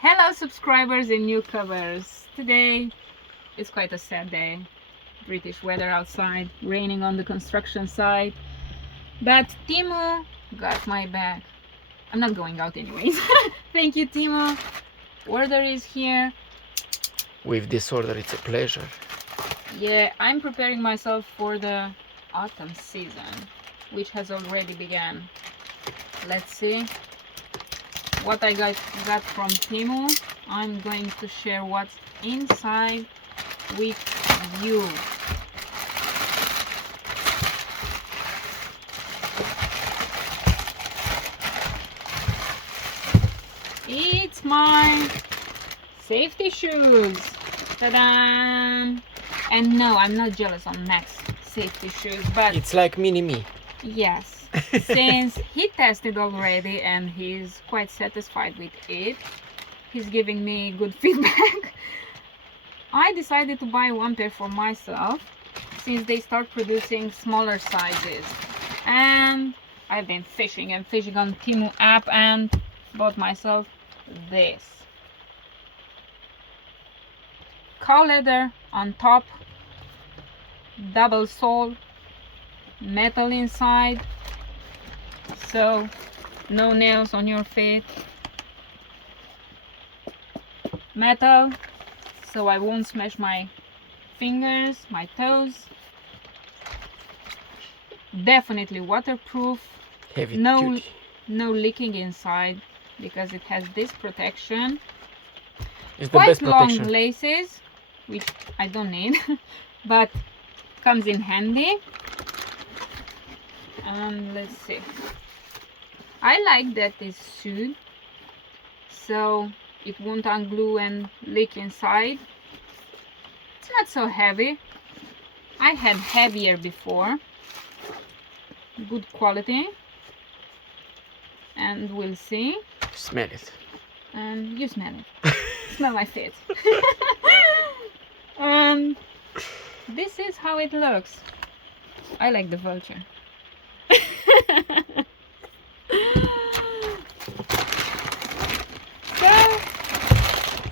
Hello subscribers and newcomers. Today is quite a sad day. British weather outside, raining on the construction site. But Timo got my back. I'm not going out anyways. Thank you, Timo. Order is here. With this order, it's a pleasure. Yeah, I'm preparing myself for the autumn season, which has already begun. Let's see what I got from Timo. I'm going to share what's inside with you. It's my safety shoes. Ta-da! And no, I'm not jealous on Max safety shoes, but It's like mini-me. yes, since he tested already and he's quite satisfied with it, he's giving me good feedback. I decided to buy one pair for myself since they start producing smaller sizes. And I've been fishing and fishing on Temu app and bought myself this. Cow leather on top, double sole, metal inside, so no nails on your feet. Metal, so I won't smash my fingers, my toes. Definitely waterproof. Heavy No duty. leaking inside because it has this protection. It's the Quite best long protection. laces, which I don't need, but comes in handy. And let's see. I like that it's sewed, so it won't unglue and leak inside. It's not so heavy. I had heavier before. Good quality. And we'll see. Smell it. And you smell it. Smell my feet. And this is how it looks. I like the vulture. So,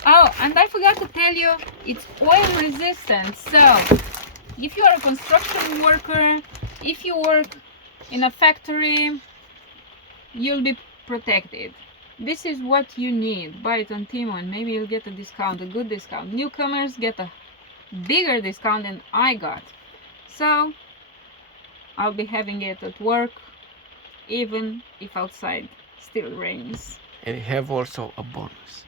oh, and I forgot to tell you, it's oil resistant. So, if you are a construction worker, if you work in a factory, you'll be protected. This is what you need. Buy it on Temu and maybe you'll get a discount, a good discount. Newcomers get a bigger discount than I got. So, I'll be having it at work, even if outside still rains. And you have also a bonus.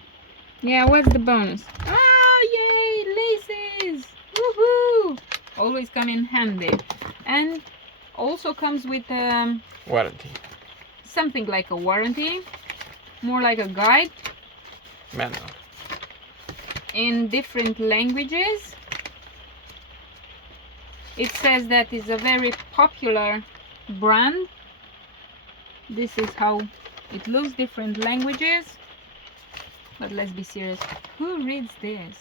Yeah, what's the bonus? Oh, yay, laces! Woohoo! Always come in handy. And also comes with Warranty. something like a warranty, more like a guide Manual. in different languages. It says that it's a very popular brand. This is how it looks, different languages. But let's be serious, who reads this?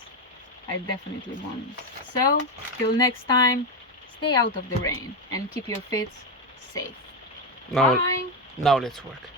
I definitely won't. So, till next time, stay out of the rain and keep your feet safe. Now, Bye! now let's work.